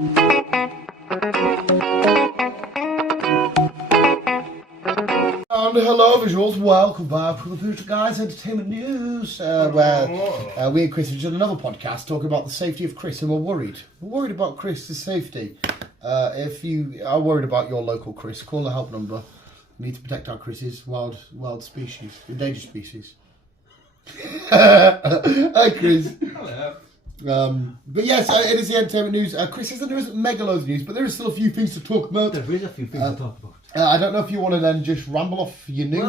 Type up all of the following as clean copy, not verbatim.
And hello visuals, welcome back to the Future Guyz Entertainment News, where we and Chris have done another podcast talking about the safety of Chris, and we're worried. We're worried about Chris's safety. If you are worried about your local Chris, call the help number. We need to protect our Chris's, wild species, endangered species. Hi Chris. Hello. But yes, it is the entertainment news. Chris says that there isn't mega loads of news, but there is still a few things to talk about. There is a few things to talk about. I don't know if you want to then just ramble off your news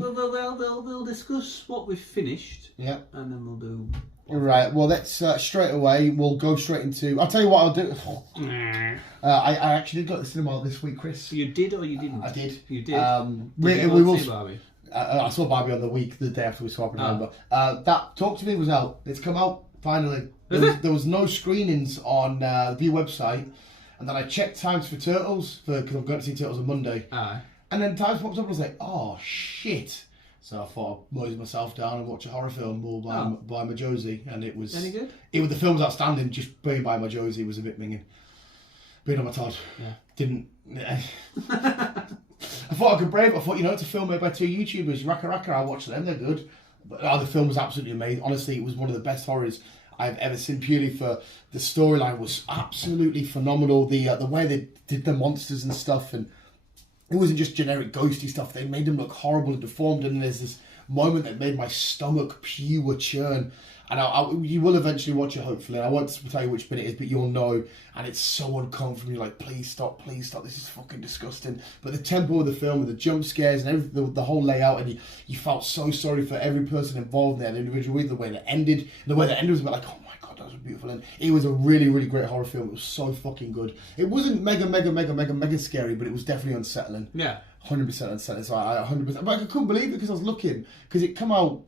We'll discuss what we've finished. Yeah. And then we'll do. Right. Well, let's straight away. We'll go straight into. I'll tell you what I'll do. I actually did go to the cinema this week, Chris. You did or you didn't? I did. You did. We will see Barbie. I saw Barbie on the day after we saw Oppenheimer. That Talk to Me was out. It's come out finally. There was no screenings on the View website, and then I checked times for Turtles because I'm going to see Turtles on Monday. And then times popped up and I was like, oh shit. So I thought I'd noise myself down and watch a horror film all by my Josie, and it was. Any good? The film was outstanding. Just being by my Josie was a bit minging. Being on my Todd. Yeah. Didn't. I thought I could brave. I thought, it's a film made by two YouTubers, Raka Raka. I watched them. They're good. But the film was absolutely amazing. Honestly, it was one of the best horrors I've ever seen. Purely for the storyline was absolutely phenomenal. The way they did the monsters and stuff, and it wasn't just generic ghosty stuff. They made them look horrible and deformed. And there's this moment that made my stomach pure churn. And you will eventually watch it, hopefully. I won't tell you which bit it is, but you'll know. And it's so uncomfortable. You're like, please stop. This is fucking disgusting. But the tempo of the film, with the jump scares and the whole layout, and you felt so sorry for every person involved in there, the individual, the way that ended. The way that ended was a bit like, oh my God, that was beautiful. And it was a really, really great horror film. It was so fucking good. It wasn't mega scary, but it was definitely unsettling. Yeah. 100% unsettling. So I 100%. But I couldn't believe it because I was looking. Because it came out...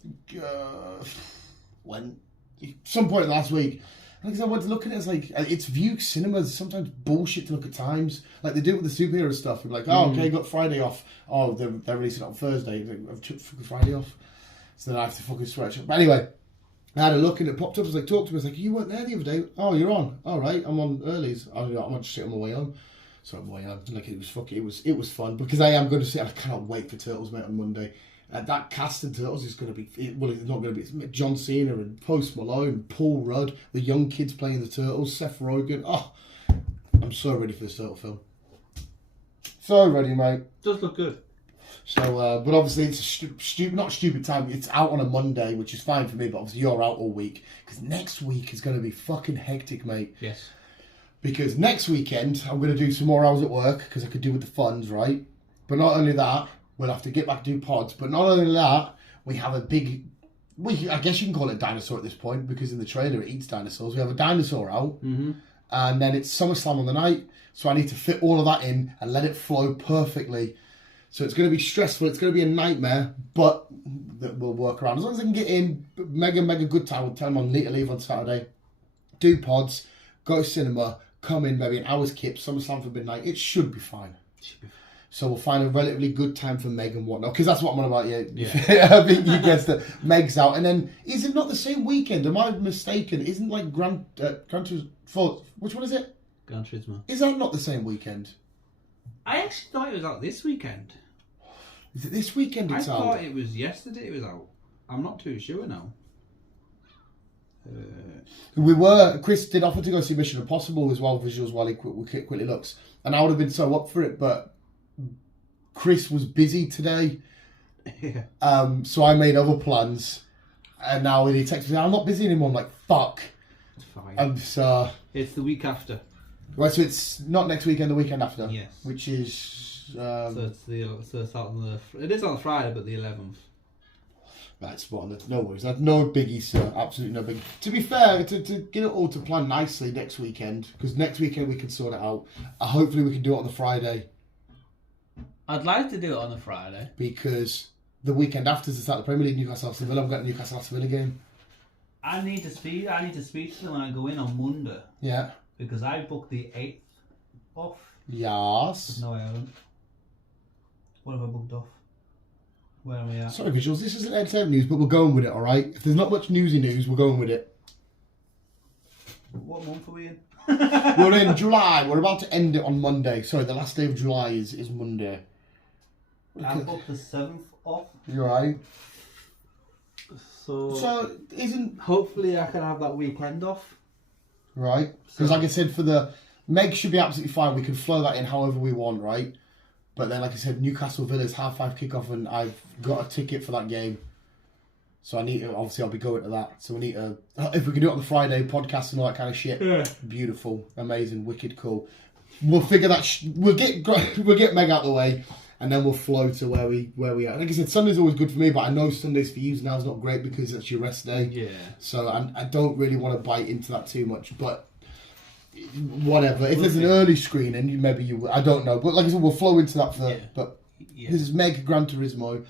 some point last week, because I went to look at it, it's like, it's View cinemas sometimes bullshit to look at times, like they do with the superhero stuff. They're like, oh okay, got Friday off, oh they're releasing it on Thursday, I've took Friday off, so then I have to fucking stretch it. But anyway, I had a look and it popped up. I was like, talk to me. I was like, you weren't there the other day. Oh, you're on. All right, I'm on earlies. I'm just sitting on my way home. So on my way home, like it was fun because I am going to see. I cannot wait for Turtles, mate, on Monday. That cast in Turtles is going to be... Well, it's not going to be... It's John Cena and Post Malone and Paul Rudd, the young kids playing the Turtles, Seth Rogen. Oh, I'm so ready for this Turtle film. So ready, mate. Does look good. So, but obviously it's not stupid time. It's out on a Monday, which is fine for me, but obviously you're out all week. Because next week is going to be fucking hectic, mate. Yes. Because next weekend, I'm going to do some more hours at work, because I could do with the funds, right? But not only that... We'll have to get back to do pods. But not only that, we have a big... I guess you can call it dinosaur at this point, because in the trailer it eats dinosaurs. We have a dinosaur out, and then it's SummerSlam on the night, so I need to fit all of that in and let it flow perfectly. So it's going to be stressful. It's going to be a nightmare, but we'll work around. As long as I can get in, mega good time. We'll tell them on leave on Saturday. Do pods, go to cinema, come in maybe an hour's kip, SummerSlam for midnight. It should be fine. So we'll find a relatively good time for Meg and whatnot, because that's what I'm on about. Yeah. I think you guessed that Meg's out, and then is it not the same weekend? Am I mistaken? Isn't like Gran Turismo? Which one is it? Gran Turismo. Is that not the same weekend? I actually thought it was out this weekend. Is it this weekend? It's out. I thought it was yesterday. It was out. I'm not too sure now. Chris did offer to go see Mission Impossible as well, visuals, while he quickly looks, and I would have been so up for it, but Chris was busy today, so I made other plans, and now when he texts me, I'm not busy anymore. I'm like, fuck. It's fine. It's the week after. Right, so it's not next weekend, the weekend after. Yes. Which is... so it's out on it is on Friday, but the 11th. Right, spot on. No worries. No biggie, sir. Absolutely no biggie. To be fair, to get it all to plan nicely next weekend, because next weekend we can sort it out. Hopefully we can do it on the Friday. I'd like to do it on the Friday. Because the weekend after is the start of the Premier League, Newcastle Aston Villa. I've got a Newcastle Aston Villa game. I need to speak to them when I go in on Monday. Yeah. Because I booked the 8th off. Yes. No, I haven't. What have I booked off? Where are we at? Sorry, visuals. This isn't entertainment news, but we're going with it, alright? If there's not much newsy news, we're going with it. What month are we in? We're in July. We're about to end it on Monday. Sorry, the last day of July is Monday. I'm up the 7th off. You're right. So isn't... Hopefully I can have that weekend off. Right. Because like I said, for the... Meg should be absolutely fine. We can flow that in however we want, right? But then, like I said, Newcastle Villa's 5:30 kickoff, and I've got a ticket for that game. So I need to... Obviously, I'll be going to that. So we need to... If we can do it on the Friday, podcast and all that kind of shit. Yeah. Beautiful. Amazing. Wicked cool. We'll figure that... We'll get Meg out of the way. And then we'll flow to where we are. Like I said, Sunday's always good for me, but I know Sundays for you now is not great because it's your rest day. Yeah. So I don't really want to bite into that too much, but whatever. If there's an early screening, maybe you will. I don't know. But like I said, we'll flow into that for... Yeah. But this is Meg Gran Turismo.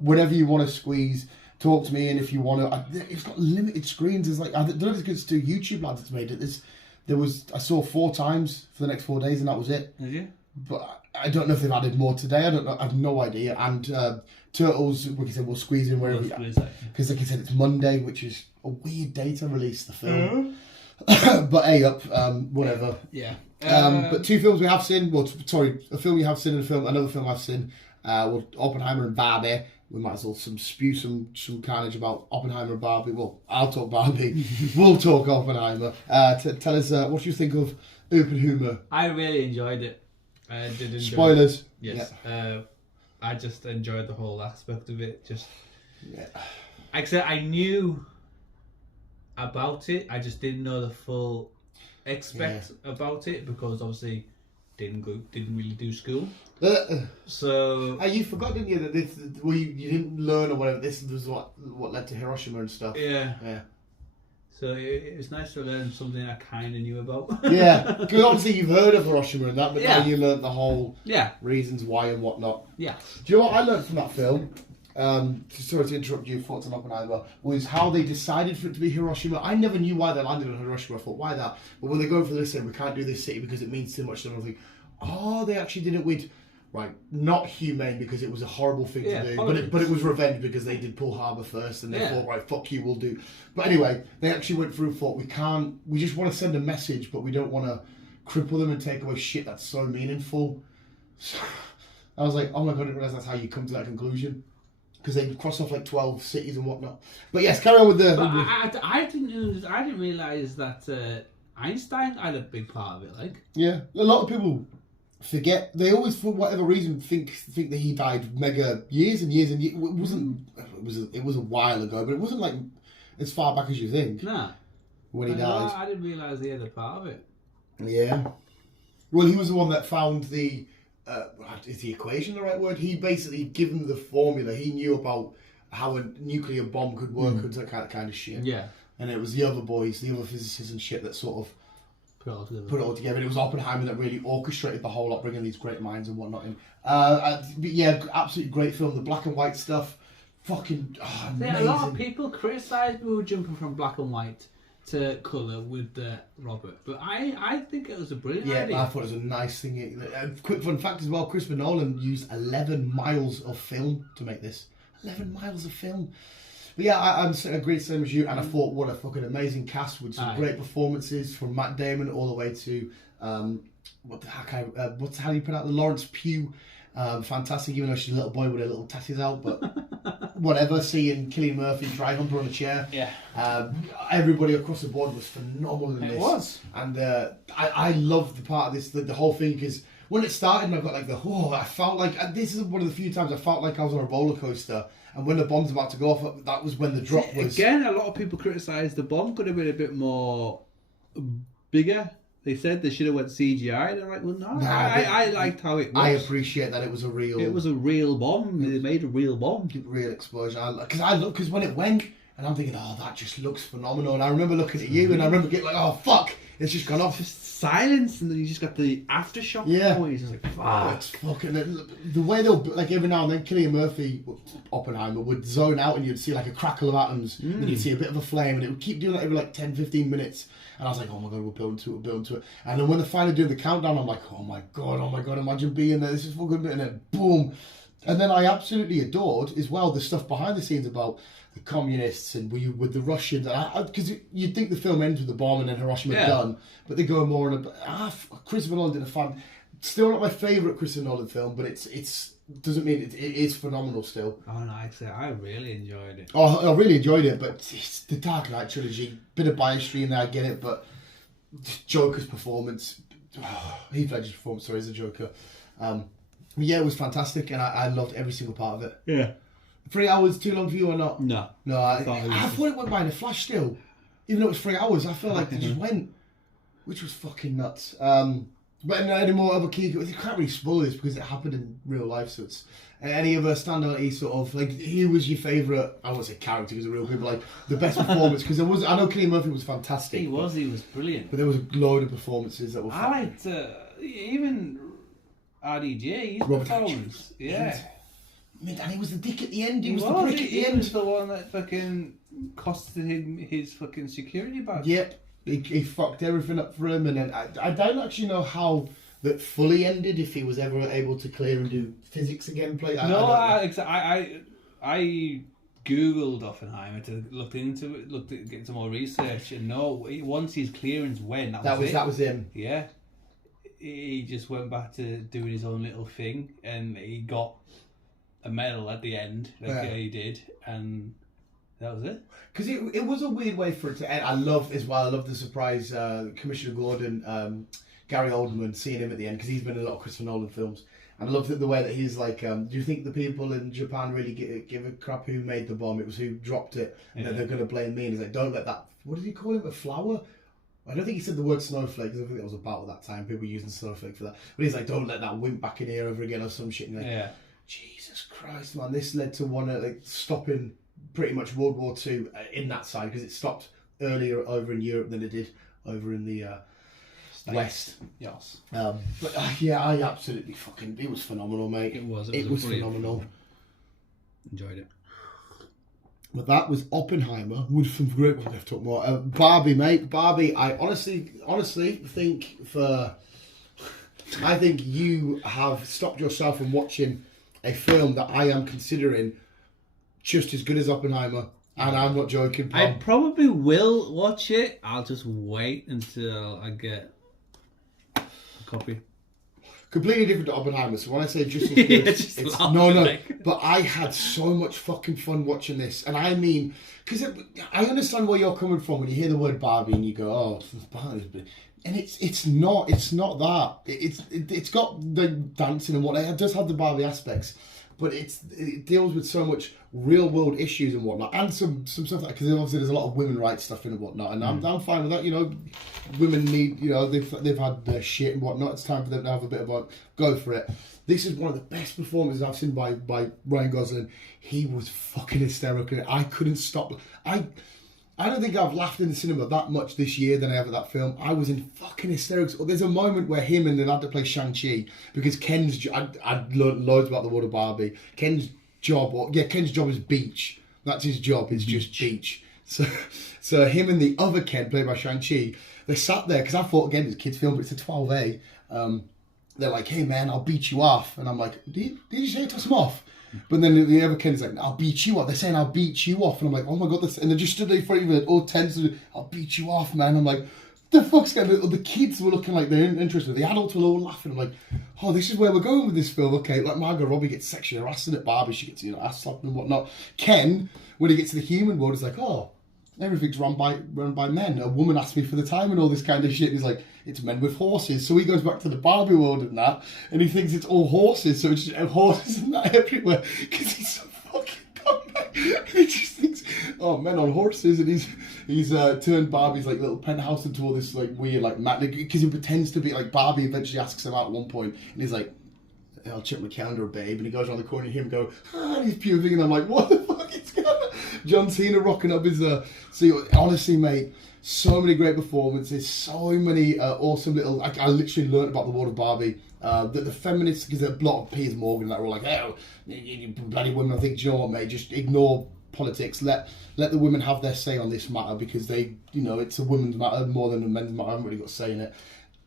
Whenever you want to squeeze, talk to me, and if you want to... It's got limited screens. It's like... I don't know if it's to YouTube lads that's made it. I saw 4 times for the next 4 days, and that was it. Did you? But I don't know if they've added more today. I don't know. I have no idea. And Turtles, like I said, we'll squeeze in wherever. Because like I said, it's Monday, which is a weird day to release the film. But whatever. Yeah. But 2 films we have seen. Well, sorry, a film you have seen and another film I've seen. Oppenheimer and Barbie. We might as well spew some carnage about Oppenheimer and Barbie. Well, I'll talk Barbie. We'll talk Oppenheimer. Tell us what you think of Oppenheimer. I really enjoyed it. I did enjoy Spoilers. it. Yes. Yeah. I just enjoyed the whole aspect of it. Just, like I said, I knew about it. I just didn't know the full aspect about it because obviously didn't really do school. So you forgot, didn't you, that this you didn't learn or whatever. This was what led to Hiroshima and stuff. Yeah. So it was nice to learn something I kind of knew about. Yeah, because obviously you've heard of Hiroshima and that, but now you learned the whole reasons why and whatnot. Yeah. Do you know what I learned from that film? Sorry to interrupt you, thoughts on Oppenheimer, was how they decided for it to be Hiroshima. I never knew why they landed on Hiroshima. I thought, why that? But when they go for this, we can't do this city because it means too much to them. I think, they actually did it with... Right, not humane because it was a horrible thing to do, but it was revenge because they did Pearl Harbor first and they thought, right, fuck you, we'll do. But anyway, they actually went through and thought, we just want to send a message, but we don't want to cripple them and take away shit that's so meaningful. So I was like, oh my god, I didn't realise that's how you come to that conclusion. Because they cross off like 12 cities and whatnot. But yes, carry on with the... But I didn't realise that Einstein had a big part of it, like. Yeah, a lot of people... forget. They always, for whatever reason, think that he died mega years and years and years. It was a while ago, but it wasn't like as far back as you think. Nah. When he died. I didn't realise he had a part of it. Yeah. Well, he was the one that found the... is the equation the right word? He basically, given the formula, he knew about how a nuclear bomb could work and that kind of shit. Yeah. And it was the other boys, the other physicists and shit that sort of put it all together. And it was Oppenheimer that really orchestrated the whole lot, bringing these great minds and whatnot in. Absolutely great film. The black and white stuff, fucking amazing. A lot of people criticise me with jumping from black and white to colour with Robert, but I think it was a brilliant idea. I thought it was a nice thing. Quick fun fact as well, Christopher Nolan used 11 miles of film to make this. 11 miles of film. But yeah, I'm agreed, same as you, and I thought what a fucking amazing cast with some great performances from Matt Damon all the way to how do you pronounce it? Lawrence Pugh. Fantastic, even though she's a little boy with her little tatties out, but whatever. Seeing Cillian Murphy dry humper on a chair. Yeah. Everybody across the board was phenomenal in this. It was. And I loved the part of this, the whole thing, because when it started and I got like I felt like, this is one of the few times I felt like I was on a roller coaster. And when the bomb's about to go off, that was when the drop was... Again, a lot of people criticised the bomb could have been a bit more bigger. They said they should have went CGI. They're like, well, no. I liked how it was. I appreciate that it was a real... It was a real bomb. They made a real bomb. Real explosion. Because when it went, and I'm thinking, that just looks phenomenal. And I remember looking at you, and I remember getting like, oh, fuck, it's just gone off. Just silence, and then you just got the aftershock. Yeah. Noise. It's like, fuck. It's fucking... The way they'll... Like, every now and then, Cillian Murphy, Oppenheimer, would zone out, and you'd see like a crackle of atoms, and you'd see a bit of a flame, and it would keep doing that every like 10, 15 minutes. And I was like, oh my god, we're building to it. And then when they're finally doing the countdown, I'm like, oh my god, imagine being there. This is fucking bit. And then boom, And then I absolutely adored as well the stuff behind the scenes about the communists and with the Russians. Because you'd think the film ends with the bomb and then Hiroshima done, but they go more on Christopher Nolan did a fun. Still not my favourite Christopher Nolan film, but it's doesn't mean it is phenomenal still. Oh no, I really enjoyed it. Oh, I really enjoyed it, but it's the Dark Knight trilogy, bit of biasry in there, I get it, but Joker's performance, Heath Ledger's performance, sorry, as a Joker. Yeah, it was fantastic, and I loved every single part of it. Yeah. 3 hours too long for you or not? No. No, I thought it went by in a flash still. Even though it was 3 hours, I feel like they just went, which was fucking nuts. But any more other key, you can't really spoil this because it happened in real life, so it's any other standout sort of, like, who was your favourite, I won't say character because they're real people, like, the best performance, because there was, I know Cillian Murphy was fantastic. He was brilliant. But there was a load of performances that were I liked, even RDJ, his Robert performance. Yeah. And he was the dick at the end. He was the prick at the end. He was the one that fucking costed him his fucking security badge. Yep. He fucked everything up for him. And then I don't actually know how that fully ended, if he was ever able to clear and do physics again. I googled Oppenheimer to look into it, get some more research, and no, once his clearance went, that was him. Yeah. He just went back to doing his own little thing, and he got a medal at the end, he did, and that was it. Because it was a weird way for it to end. I love the surprise Commissioner Gordon, Gary Oldman, seeing him at the end, because he's been in a lot of Christopher Nolan films. And I love the way that he's like, do you think the people in Japan really give a crap who made the bomb? It was who dropped it, and they're going to blame me. And he's like, don't let that, what did he call him, a flower? I don't think he said the word snowflake, because I think that was about at that time, people were using snowflake for that. But he's like, don't let that wimp back in here over again or some shit. And like, Jesus Christ, man, this led to one like stopping pretty much World War II in that side, because it stopped earlier over in Europe than it did over in the West. Yes. But yeah, I absolutely fucking, it was phenomenal, mate. It was phenomenal. Enjoyed it. But that was Oppenheimer with some great ones I've talked more. Barbie, mate. Barbie, I honestly think I think you have stopped yourself from watching a film that I am considering just as good as Oppenheimer, and I'm not joking, pal. I probably will watch it. I'll just wait until I get a copy. Completely different to Oppenheimer, so when I say just as good, it's no. But I had so much fucking fun watching this, and I mean, because I understand where you're coming from when you hear the word Barbie and you go, oh, Barbie. And it's not that. It's got the dancing and whatnot. It does have the Barbie aspects, but it deals with so much real world issues and whatnot, and some stuff like, because obviously there's a lot of women rights stuff in and whatnot, and I'm fine with that. You know, women need, you know, they've had their shit and whatnot. It's time for them to have a bit of a go for it. This is one of the best performances I've seen by Ryan Gosling. He was fucking hysterical. I couldn't stop. I don't think I've laughed in the cinema that much this year than I have at that film. I was in fucking hysterics. There's a moment where him and they had to play Shang-Chi, because I'd learned loads about the world of Barbie. Ken's job is beach. That's his job, is just beach. So him and the other Ken, played by Shang-Chi, they sat there, because I thought, again, it's a kid's film, but it's a 12A. They're like, hey man, I'll beat you off. And I'm like, did you say toss him off? But then the other kid is like, I'll beat you off. They're saying, I'll beat you off. And I'm like, oh my God. And they just stood there in front of me, all tense. I'll beat you off, man. I'm like, the fuck's going on? The kids were looking like they're interested. The adults were all laughing. I'm like, oh, this is where we're going with this film. Okay, like Margot Robbie gets sexually harassed at Barbie. She gets, ass slapping and whatnot. Ken, when he gets to the human world, is like, oh, everything's run by men. A woman asked me for the time and all this kind of shit. He's like, it's men with horses. So he goes back to the Barbie world and that, and he thinks it's all horses. So it's just horses and that everywhere, because he's so fucking dumb. And he just thinks, oh, men on horses, and he's turned Barbie's like little penthouse into all this like weird like because he pretends to be like Barbie. Eventually asks him out at one point, and he's like, I'll check my calendar, babe. And he goes around the corner and hear him go, and he's puking, and I'm like, what the fuck is going on? John Cena rocking up his so honestly, mate, so many great performances, so many awesome little, I literally learned about the world of Barbie, that the feminists, because a lot of Piers Morgan that were like, oh, you bloody women. I think, do you know what, mate, just ignore politics, let the women have their say on this matter, because they, it's a women's matter more than a men's matter. I haven't really got a say in it.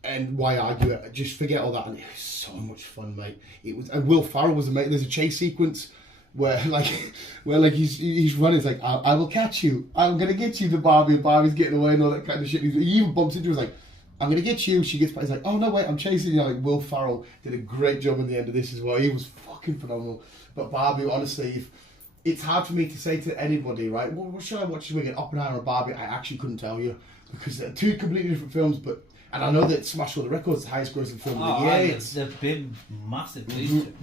And why argue it? Just forget all that. And it was so much fun, mate. It was. And Will Ferrell was amazing. There's a chase sequence where he's running. It's like, I will catch you. I'm gonna get you. The Barbie's getting away and all that kind of shit. He even bumps into her. He's like, I'm gonna get you. She gets back. He's like, oh no, wait, I'm chasing you. Like, Will Ferrell did a great job in the end of this as well. He was fucking phenomenal. But Barbie, honestly, if it's hard for me to say to anybody, right? What should I watch this weekend? Oppenheimer or Barbie? I actually couldn't tell you because they're two completely different films. But and I know that smashed all the records, the highest grossing film of the year. They've been massive. These two.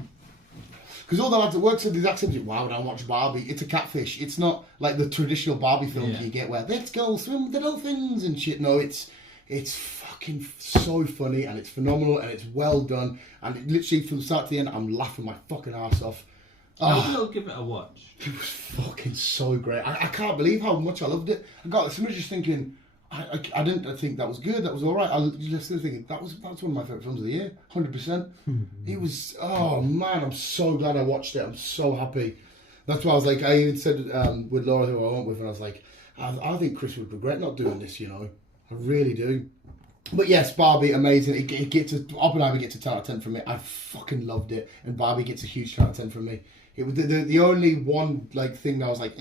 Because all the lads at work said the exact same thing. Why would I watch Barbie? It's a catfish. It's not like the traditional Barbie films you get where let's go swim with the dolphins and shit. No, it's fucking so funny and it's phenomenal and it's well done. And it literally from start to the end, I'm laughing my fucking ass off. I will give it a watch. It was fucking so great. I can't believe how much I loved it. I got somebody just thinking, I didn't think that was good. That was all right. I was just thinking that's one of my favorite films of the year. 100%. It was. Oh man, I'm so glad I watched it. I'm so happy. That's why I was like, I even said with Laura who I went with, and I was like, I think Chris would regret not doing this. You know, I really do. But yes, Barbie, amazing. It gets Oppenheimer gets a 10 out of 10 from me. I fucking loved it, and Barbie gets a huge 10 out of 10 from me. It was the only one thing that I was like,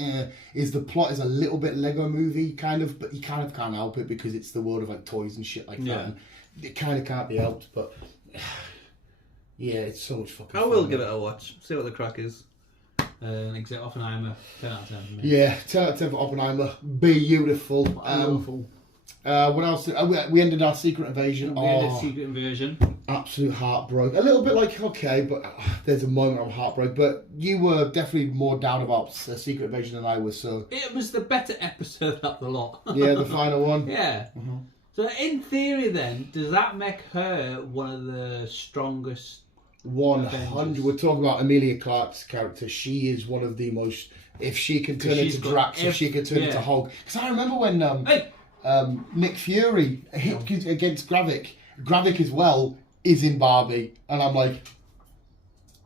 is the plot is a little bit Lego movie kind of, but you kind of can't help it because it's the world of like toys and shit like that. And it kind of can't be helped, but yeah, it's so much fucking. I will give it a watch. See what the crack is. Exit Oppenheimer, 10 out of 10 for me. Yeah, 10 out of 10 for Oppenheimer. Beautiful. Beautiful. What else? We ended our Secret Invasion. We ended Secret Invasion. Absolute heartbreak. A little bit like, okay, but there's a moment of heartbreak. But you were definitely more down about Secret Invasion than I was, so... It was the better episode of the lot. Yeah, the final one. Yeah. Mm-hmm. So in theory then, does that make her one of the strongest 100. We're talking about Emilia Clarke's character. She is one of the most... If she can turn into Drax, if she can turn into Hulk. Because I remember when Nick Fury hit against Gravik. Gravik as well is in Barbie, and I'm like,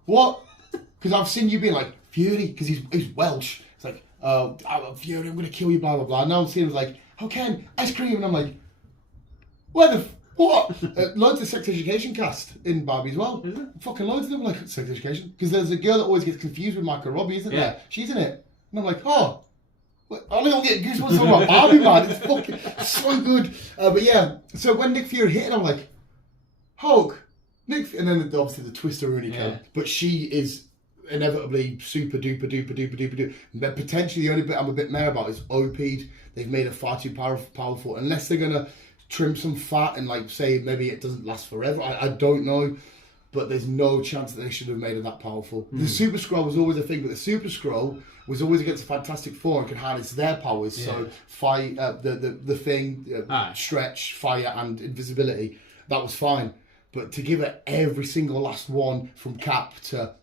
what? Because I've seen you being like Fury because he's Welsh. It's like, Fury, I'm gonna kill you, blah blah blah. And now I'm seeing him like, how can ice cream? And I'm like, what? Loads of sex education cast in Barbie as well. Is it? Fucking loads of them like sex education because there's a girl that always gets confused with Margot Robbie, isn't there? She's in it, and I'm like, oh. I don't get goosebumps talking about Barbie, man. It's fucking so good. But yeah, so when Nick Fury hit it, I'm like, Hulk, Nick, and then obviously the twist of Rooney came. But she is inevitably super duper duper duper duper duper. But potentially the only bit I'm a bit mad about is OP'd. They've made her far too powerful. Unless they're gonna trim some fat and like say maybe it doesn't last forever. I don't know. But there's no chance that they should have made her that powerful. The Super Skrull was always a thing, but the Super Skrull was always against the Fantastic Four and could harness their powers. Yeah. So fight the thing, stretch, fire, and invisibility. That was fine. But to give her every single last one from Cap to,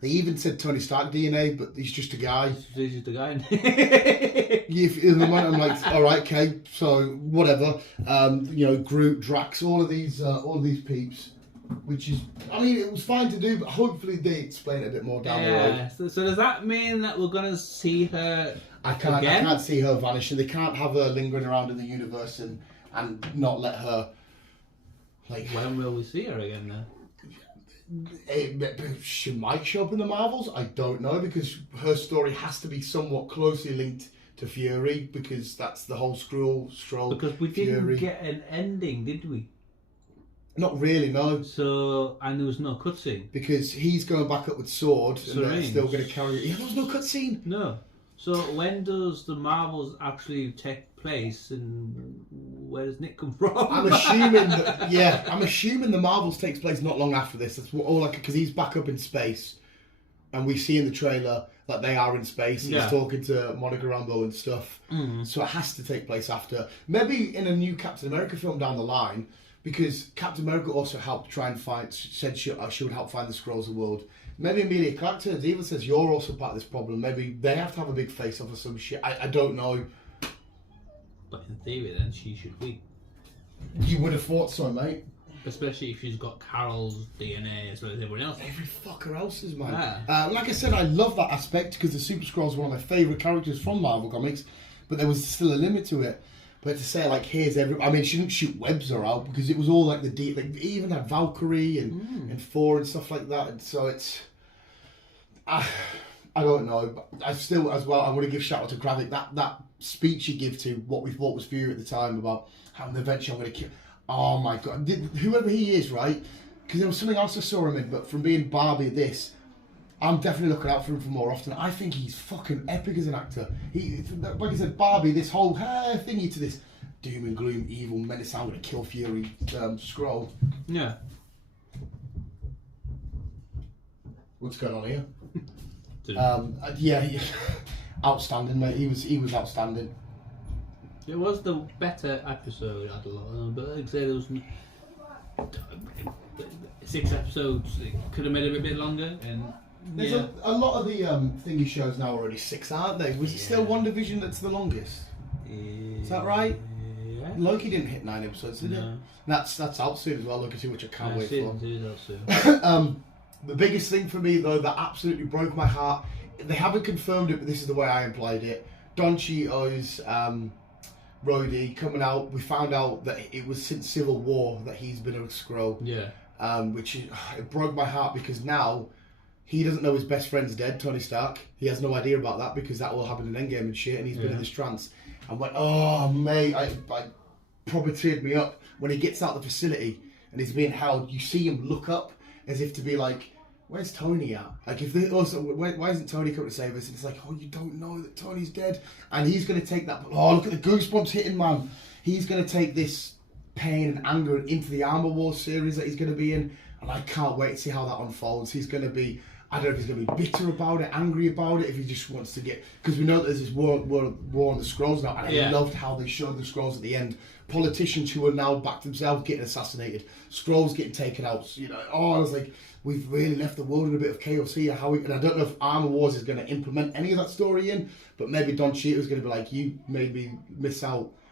they even said Tony Stark DNA, but he's just a guy. He's just a guy. In the moment, I'm like, all right, okay, so whatever. Groot, Drax, all of these peeps. Which is, I mean, it was fine to do, but hopefully they explain it a bit more down the road. So does that mean that we're going to see her I can't see her vanishing. They can't have her lingering around in the universe and not let her, like... When will we see her again, then? She might show up in the Marvels. I don't know, because her story has to be somewhat closely linked to Fury, because that's the whole Skrull. Because we didn't get an ending, did we? Not really, no. So, and there was no cutscene? Because he's going back up with Sword, and they're still going to carry it. Yeah, there was no cutscene. No. So, when does the Marvels actually take place, and where does Nick come from? I'm assuming the Marvels takes place not long after this. That's all because he's back up in space, and we see in the trailer that they are in space. He's talking to Monica Rambeau and stuff. So it has to take place after. Maybe in a new Captain America film down the line. Because Captain America also helped try and said she would help find the Skrulls of the world. Maybe Emilia Clarke turns even says you're also part of this problem. Maybe they have to have a big face-off or some shit. I don't know. But in theory then, she should win. You would have thought so, mate. Especially if she's got Carol's DNA as well as everyone else. Every fucker else's, man. Like I said, I love that aspect because the Super Skrull is one of my favourite characters from Marvel Comics. But there was still a limit to it. But to say like, here's every, I mean, she didn't shoot webs her out because it was all like the deep, like it even had Valkyrie and Thor and stuff like that. And so it's, I don't know, but I still as well. I want to give shout out to Gravik. That speech he gave to what we thought was Fury at the time about how eventually I'm going to kill. Oh my god, whoever he is, right? Because there was something else I saw him in, but from being Barbie, I'm definitely looking out for him for more often. I think he's fucking epic as an actor. He, like I said, Barbie, this whole thingy to this doom and gloom, evil menace. I'm going to kill Fury scroll. Yeah. What's going on here? Yeah, outstanding, mate. He was outstanding. It was the better episode. I don't know, but like I say, there was 6 episodes. It could have made it a bit longer, and there's a lot of the thingy shows now are already 6, aren't they? Was it still WandaVision that's the longest? Is that right? Yeah. Loki didn't hit 9 episodes, did it? That's out soon as well. Loki 2, which I can't wait for. The biggest thing for me though that absolutely broke my heart. They haven't confirmed it, but this is the way I implied it. Don Cheeto's Rhodey coming out. We found out that it was since Civil War that he's been a Skrull. Yeah. Which it broke my heart because now he doesn't know his best friend's dead, Tony Stark. He has no idea about that because that all happened in Endgame and shit, and he's been in this trance. And went, oh mate, I probably teared me up when he gets out of the facility and he's being held. You see him look up as if to be like, where's Tony at? Like, if they also, why isn't Tony coming to save us? And it's like, oh, you don't know that Tony's dead, and he's going to take that. Oh, look at the goosebumps hitting, man. He's going to take this pain and anger into the Armor Wars series that he's going to be in, and I can't wait to see how that unfolds. He's going to be, I don't know if he's going to be bitter about it, angry about it, if he just wants to get, because we know that there's this war on the Skrulls now, and I loved how they showed the Skrulls at the end. Politicians who are now back themselves getting assassinated, Skrulls getting taken out. You know, I was like, we've really left the world in a bit of chaos here. And I don't know if Armor Wars is going to implement any of that story in, but maybe Don Cheadle's going to be like, you made me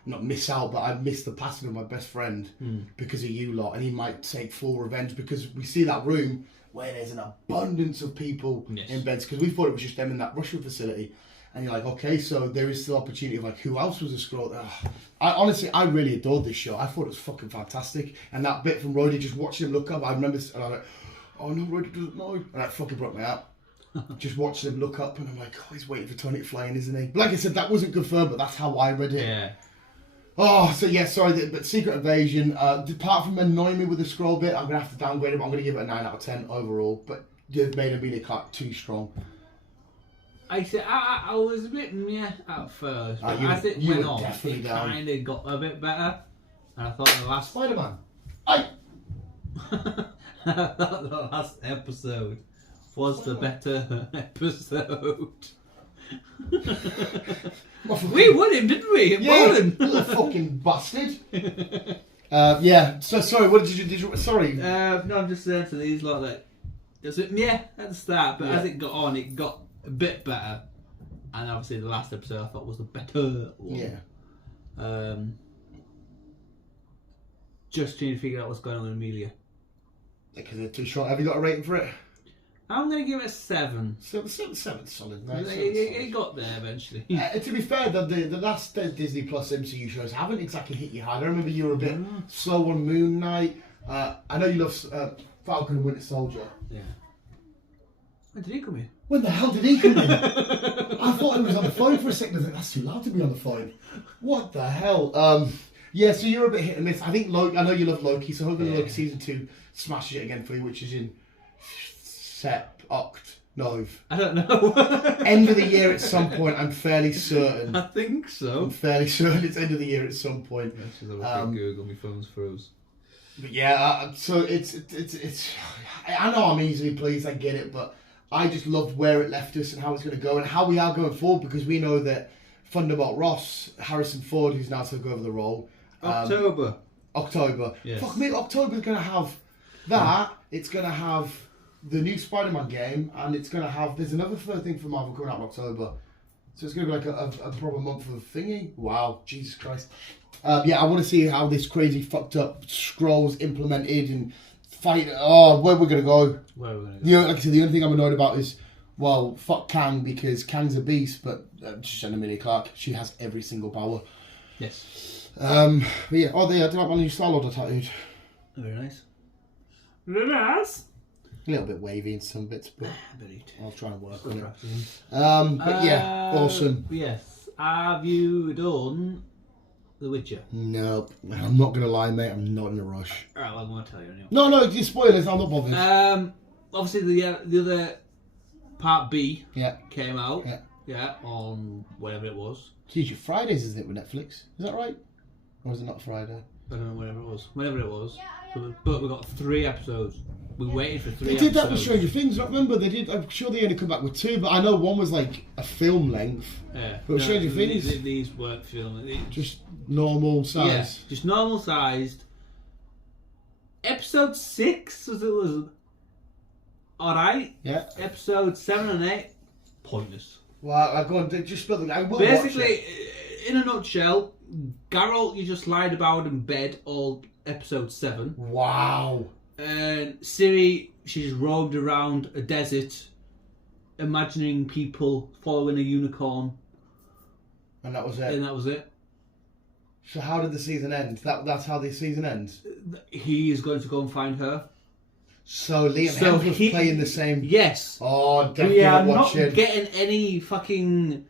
not miss out, but I missed the passing of my best friend because of you lot, and he might take full revenge because we see that room where there's an abundance of people in beds, because we thought it was just them in that Russian facility. And you're like, okay, so there is still opportunity of like, who else was a Skrull? I really adored this show. I thought it was fucking fantastic. And that bit from Rhodey, just watching him look up, I remember, and I was like, oh no, Rhodey doesn't know. And that fucking broke me out. Just watching him look up, and I'm like, oh, he's waiting for Tony to fly in, isn't he? But like I said, that wasn't confirmed, but that's how I read it. Yeah. Oh, so yeah, sorry, but Secret Invasion, apart from annoying me with the Skrull bit, I'm going to have to downgrade it, but I'm going to give it a 9 out of 10 overall. But you've made Amelia Clark too strong. I was a bit meh at first, but as it went on, it kind of got a bit better. And I thought the last Spider-Man. I thought the last episode was the better episode. We won him, didn't we? You little fucking bastard. Yeah. So sorry. What did you? Sorry. No, I'm just saying to these lot that there's at the start, but as it got on, it got a bit better, and obviously the last episode I thought was the better one. Yeah. Just trying to figure out what's going on with Amelia. Because they're too short. Have you got a rating for it? I'm going to give it a 7. 7's solid. Nice. It got there eventually. To be fair, the last Disney Plus MCU shows haven't exactly hit you hard. I remember you were a bit slow on Moon Knight. I know you love Falcon and Winter Soldier. Yeah. When did he come in? When the hell did he come in? I thought he was on the phone for a second. I was like, that's too loud to be on the phone. What the hell? Yeah, so you're a bit hit and miss. I think I know you love Loki, so hopefully Loki season 2 smashes it again for you, which is in Nov. I don't know. End of the year at some point, I'm fairly certain. I think so. I'm fairly certain it's end of the year at some point. Let's just have a quick Google, my phone's froze. But yeah, so it's. I know I'm easily pleased, I get it, but I just loved where it left us and how it's going to go and how we are going forward, because we know that Thunderbolt Ross, Harrison Ford, who's now took over the role. October. Yes. Fuck me, October's going to have that. It's going to have the new Spider-Man game, and it's going to have, there's another third thing from Marvel coming out in October. So it's going to be like a proper month of thingy. Wow, Jesus Christ. Yeah, I want to see how this crazy fucked up Skrulls implemented and fight. Oh, where we're going to go. Like I said, the only thing I'm annoyed about is, well, fuck Kang, because Kang's a beast, but just Amelia Clark, she has every single power. Yes. But yeah, I did like my new Star-Lord tattooed. Very nice. Very nice. A little bit wavy in some bits, but Very I'll try and work Still on it. practicing. But yeah, awesome. Yes. Have you done The Witcher? Nope. I'm not going to lie, mate. I'm not in a rush. Alright, well, I'm going to tell you anyway. No, you spoilers. I'm not bothered. Obviously, the other part B Yeah. came out. Yeah. Yeah, on whatever it was. It's usually Fridays, isn't it, with Netflix? Is that right? Or is it not Friday? I don't know, whatever it was. But we got 3 episodes. We waited for 3 They episodes. did that with Stranger Things. I remember they did. I'm sure they only come back with 2, but I know one was like a film length. Yeah. But Stranger Things, These weren't filming. just normal size. Yeah, just normal sized. Episode 6 was alright. Yeah. Episode 7 and 8, pointless. Well, I go on. Just spell the. I will Basically, watch it. in a nutshell, Geralt, you just lied about in bed all episode 7. Wow. And Ciri, she just roamed around a desert, imagining people following a unicorn. And that was it. And that was it. So how did the season end? That's how the season ends. He is going to go and find her. So Liam Hemsworth was playing the same. Yes. Oh, definitely We are watching. not getting any fucking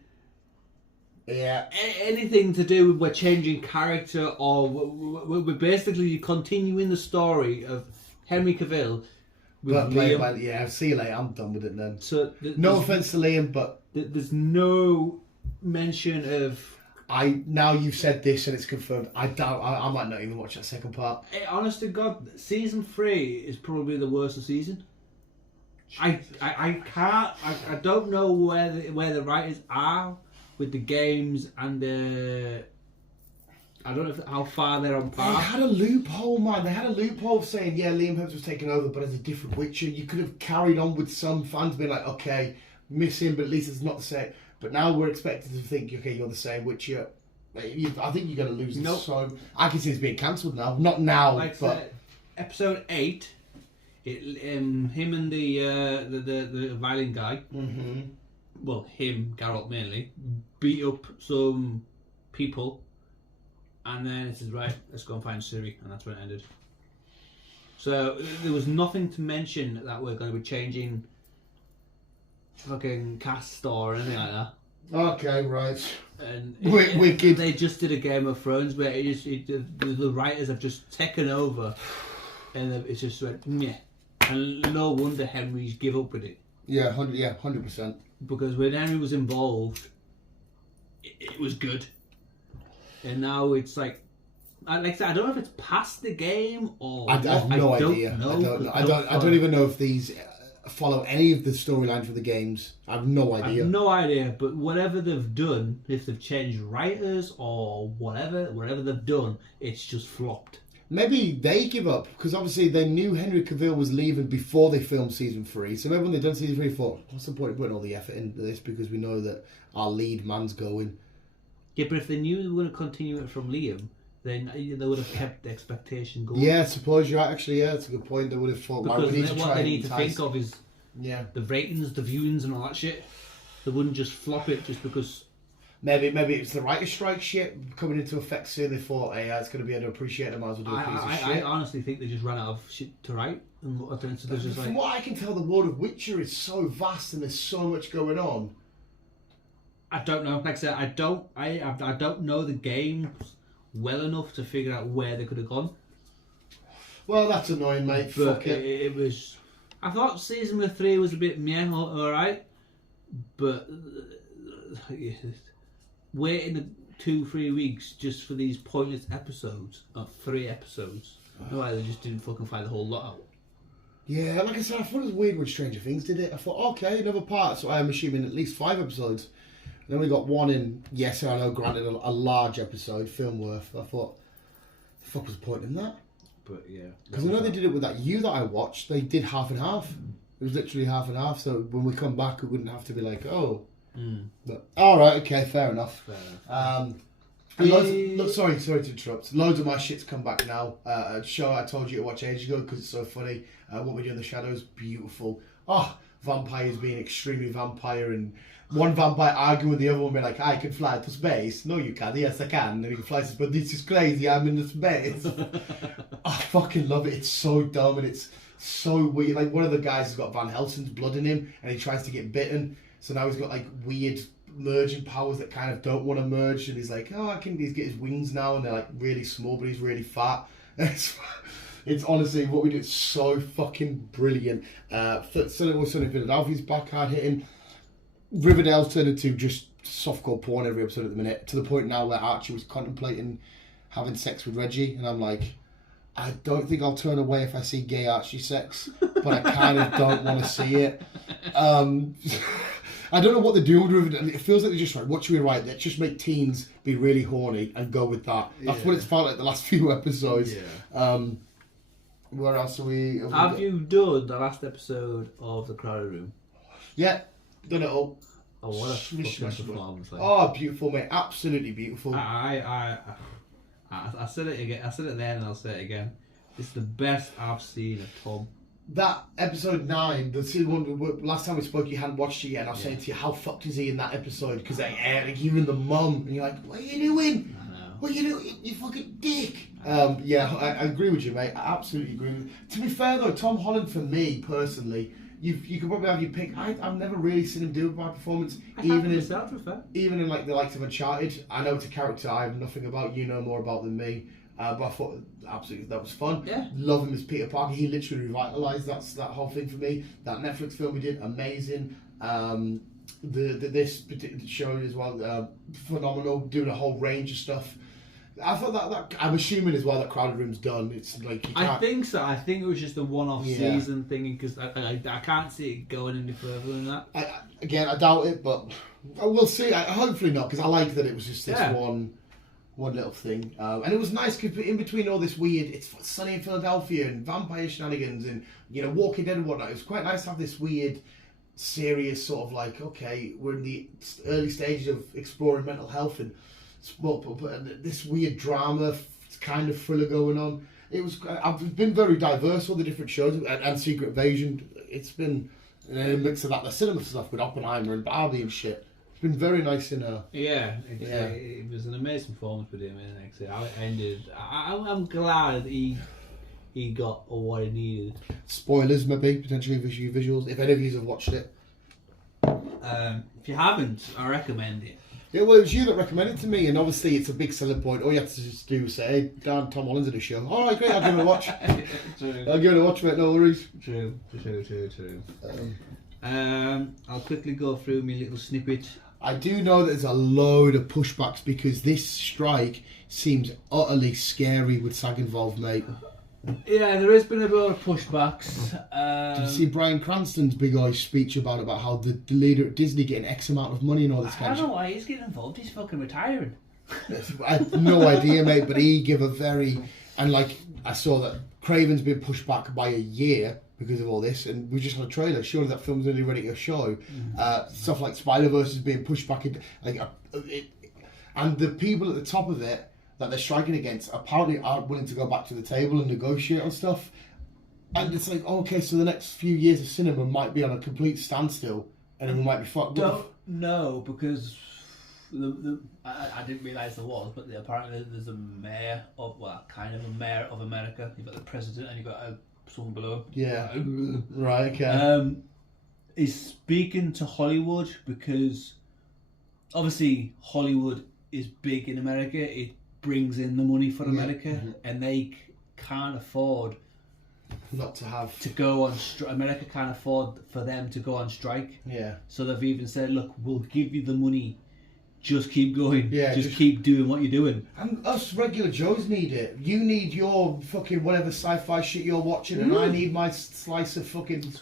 Yeah. anything to do with we're changing character or we're basically continuing the story of Henry Cavill with But Liam. yeah, see you later. I'm done with it then. So No offense to Liam, but there's no mention of. now you've said this and it's confirmed. I doubt I might not even watch that second part. Honest to God, season 3 is probably the worst of the season. I can't. I don't know where the writers are with the games and the. I don't know how far they're on They par. had a loophole, man. They had a loophole of saying, yeah, Liam Hemsworth was taking over, but as a different Witcher. You could have carried on with some fans being like, okay, miss him, but at least it's not the same. But now we're expected to think, okay, you're the same Witcher. I think you're going to lose this. Nope. So I can see it's being cancelled now. Not now, Like but episode 8, him and the violin guy. Mm-hmm. Well, him, Geralt mainly, beat up some people, and then it says, right, let's go and find Ciri, and that's when it ended. So there was nothing to mention that we're going to be changing fucking cast or anything like that. Okay, right. And Wicked. They just did a Game of Thrones where the writers have just taken over, and it's just went meh. And no wonder Henry's give up with it. Yeah, 100%. Because when Henry was involved, it was good, and now it's like I said, I don't know if it's past the game or I have no I don't idea. know. I don't even know if these follow any of the storylines for the games. I have no I idea. have no idea, but whatever they've done, if they've changed writers or whatever they've done, it's just flopped. Maybe they give up because obviously they knew Henry Cavill was leaving before they filmed season 3. So maybe when they done season 3, thought, what's the point of putting all the effort into this because we know that our lead man's going. Yeah, but if they knew they were going to continue it from Liam, then they would have kept the expectation going. Yeah, I suppose you're right. Actually, yeah, that's a good point. They would have thought, Because we need to what try they and need to entice. think of is the ratings, the viewings, and all that shit. They wouldn't just flop it just because. Maybe it's the writer's strike shit coming into effect soon. They thought, hey, it's going to be underappreciated. I might as well do a piece of shit. I honestly think they just ran out of shit to write. And so they're just From like, what I can tell, the world of Witcher is so vast and there's so much going on. I don't know. Like I said, I don't know the games well enough to figure out where they could have gone. Well, that's annoying, mate. But Fuck it. it was. I thought season 3 was a bit meh, alright, but waiting 2-3 weeks just for these pointless episodes, or 3 episodes. No, they just didn't fucking find the whole lot out. Yeah, like I said, I thought it was weird when Stranger Things did it. I thought, okay, another part, so I'm assuming at least 5 episodes. And then we got one in, yes, I know, granted, a large episode, film worth. I thought, the fuck was the point in that? But yeah. Because I know they did it with that You that I watched, they did half and half. It was literally half and half, so when we come back, it wouldn't have to be like, oh. But, alright, okay, fair enough. Sorry to interrupt. Loads of my shit's come back now. A show I told you to watch ages ago because it's so funny. What We Do in the Shadows, beautiful. Oh, vampires being extremely vampire and one vampire arguing with the other one being like, I can fly to space. No, you can't. Yes, I can. And he can fly to space, but this is crazy. I'm in the space. I fucking love it. It's so dumb and it's so weird. Like, one of the guys has got Van Helsing's blood in him and he tries to get bitten. So now he's got like weird merging powers that kind of don't want to merge. And he's like, oh, I can get his wings now. And they're like really small, but he's really fat. It's honestly, what we did so fucking brilliant. Sunny Philadelphia's back hard hitting. Riverdale's turned into just softcore porn every episode at the minute, to the point now where Archie was contemplating having sex with Reggie, and I'm like, I don't think I'll turn away if I see gay Archie sex, but I kind of don't want to see it. I don't know what they're doing with Riverdale. It feels like they're just like, what should we write? Let's just make teens be really horny and go with that. That's what it's felt like the last few episodes. Yeah. Where else are we? Have you done the last episode of The Crowded Room? Yeah. Done it all. Oh, what a fucking performance! Oh, beautiful, mate! Absolutely beautiful. I said it again. I said it then, and I'll say it again. It's the best I've seen of Tom. That episode 9, the one last time we spoke, you hadn't watched it yet, and I was saying to you, how fucked is he in that episode? Because like, you and the mum, and you're like, what are you doing? I know. What are you doing? You fucking dick. Yeah, I agree with you, mate. I absolutely agree with you. To be fair though, Tom Holland, for me personally, you could probably have your pick. I've never really seen him do a bad performance, even in like the likes of Uncharted. I know it's a character I have nothing about. You know more about than me, but I thought absolutely that was fun. Yeah, love him as Peter Parker. He literally revitalised that whole thing for me. That Netflix film he did, amazing. This particular show as well, phenomenal. Doing a whole range of stuff. I thought that I'm assuming as well that Crowded Room's done. It's like I think so. I think it was just a one-off season thing because I can't see it going any further than that. I doubt it, but we'll see. Hopefully not, because I like that it was just this one little thing, and it was nice because in between all this weird, it's sunny in Philadelphia and vampire shenanigans and Walking Dead and whatnot. It was quite nice to have this weird, serious sort of like, okay, we're in the early stages of exploring mental health and. But this weird drama kind of thriller going on. I've been very diverse, all the different shows, and Secret Invasion. It's been a mix of that, the cinema stuff with Oppenheimer and Barbie and shit. It's been very nice in a... It was an amazing performance with him. I'm glad he got what he needed. Spoilers, maybe, potentially visuals, if any of you have watched it. If you haven't, I recommend it. Yeah, well, it was you that recommended it to me, and obviously it's a big selling point. All you have to just do is say, hey, Dan, Tom Holland's in the show. All right, great, I'll give it a watch. I'll give it a watch, mate, no worries. True. I'll quickly go through my little snippet. I do know that there's a load of pushbacks because this strike seems utterly scary with SAG involved, mate. Yeah, there has been a lot of pushbacks. Did you see Bryan Cranston's big eye speech about how the leader at Disney getting X amount of money and all this kind of shit? I don't know why he's getting involved. He's fucking retiring. I have no idea, mate, but he gave a very... And like, I saw that Craven's been pushed back by a year because of all this, and we just had a trailer showing that film's nearly ready to show. Stuff like Spider-Verse is being pushed back into... and the people at the top of it that they're striking against apparently aren't willing to go back to the table and negotiate on stuff. And it's like, okay, so the next few years of cinema might be on a complete standstill and we might be fucked. Don't know, because I didn't realise there was, but apparently there's a mayor of, kind of a mayor of America. You've got the president and you've got someone below. Yeah, right, okay. Is speaking to Hollywood because obviously Hollywood is big in America. It brings in the money for America, and they can't afford not to have to go on America can't afford for them to go on strike. Yeah. So they've even said, look, we'll give you the money, just keep going. Yeah. Just keep doing what you're doing. And us regular Joes need it. You need your fucking whatever sci-fi shit you're watching, and I need my slice of fucking.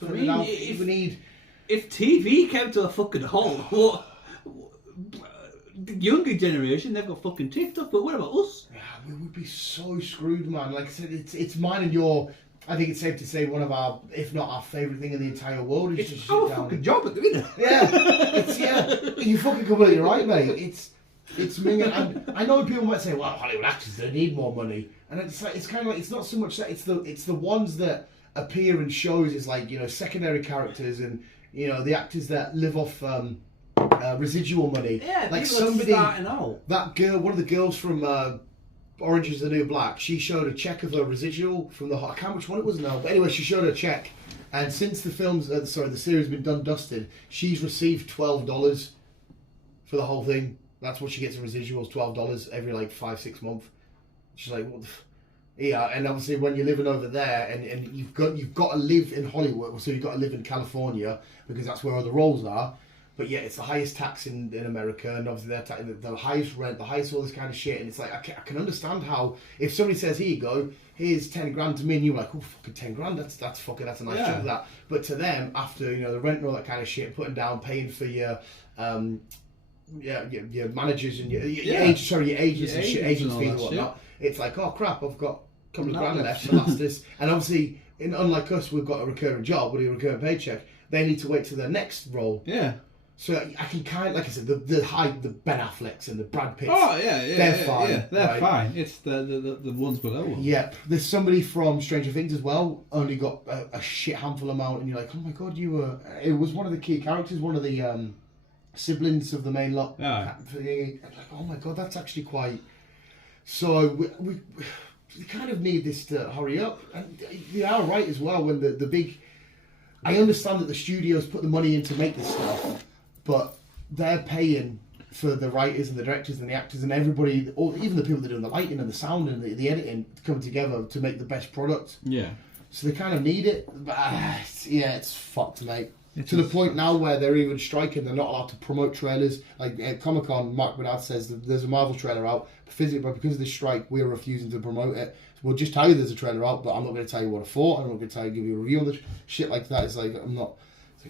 If TV came to a fucking halt, the younger generation, they've got fucking TikTok, but what about us? Yeah, we would be so screwed, man. Like I said, it's mine and your... I think it's safe to say one of our, if not our favourite thing in the entire world is it's our fucking job at the minute. Yeah, you're fucking completely right, mate. It's me, and I know people might say, well, Hollywood actors, they need more money. And it's like, it's kind of like, it's not so much that, it's the ones that appear in shows as like, secondary characters and you know, the actors that live off residual money. Yeah, like people are somebody, starting out. that girl, one of the girls from Orange is the New Black, she showed a check of her residual from the, I can't remember which one it was now, but anyway, she showed a check, and since the the series has been done dusted, she's received $12 for the whole thing. That's what she gets in residuals, $12 every like 5-6 months. She's like, what the yeah, and obviously when you're living over there and you've got to live in Hollywood, so you've got to live in California because that's where all the roles are. But yeah, it's the highest tax in America, and obviously they're the highest rent, the highest all this kind of shit. And it's like I can understand how if somebody says, "Here you go, here's 10 grand" to me, and you're like, "Oh, fucking 10 grand, that's a nice chunk of that." But to them, after the rent and all that kind of shit, putting down, paying for your your managers and your agents and fees and whatnot, it's like, oh crap, I've got a couple of grand left, so that's this. And obviously, unlike us, we've got a recurring job with a recurring paycheck. They need to wait to their next role. Yeah. So I can kind of, like I said, the Ben Afflecks and the Brad Pitts. Oh they're fine. Yeah, they're fine. It's the ones below them. Yep. There's somebody from Stranger Things as well. Only got a shit handful amount, and you're like, oh my god, you were. It was one of the key characters, one of the siblings of the main lot. Yeah. Like, oh my god, that's actually quite. So we kind of need this to hurry up, and they are right as well. When the big, I understand that the studios put the money in to make this stuff. But they're paying for the writers and the directors and the actors and everybody, even the people that are doing the lighting and the sound and the editing, to come together to make the best product. Yeah. So they kind of need it. But, it's fucked, mate. To the point now where they're even striking, they're not allowed to promote trailers. Like at Comic-Con, Mark Bernard says that there's a Marvel trailer out, but because of this strike, we're refusing to promote it. So we'll just tell you there's a trailer out, but I'm not going to tell you what I thought. I'm not going to give you a review on the shit like that. It's like, I'm not...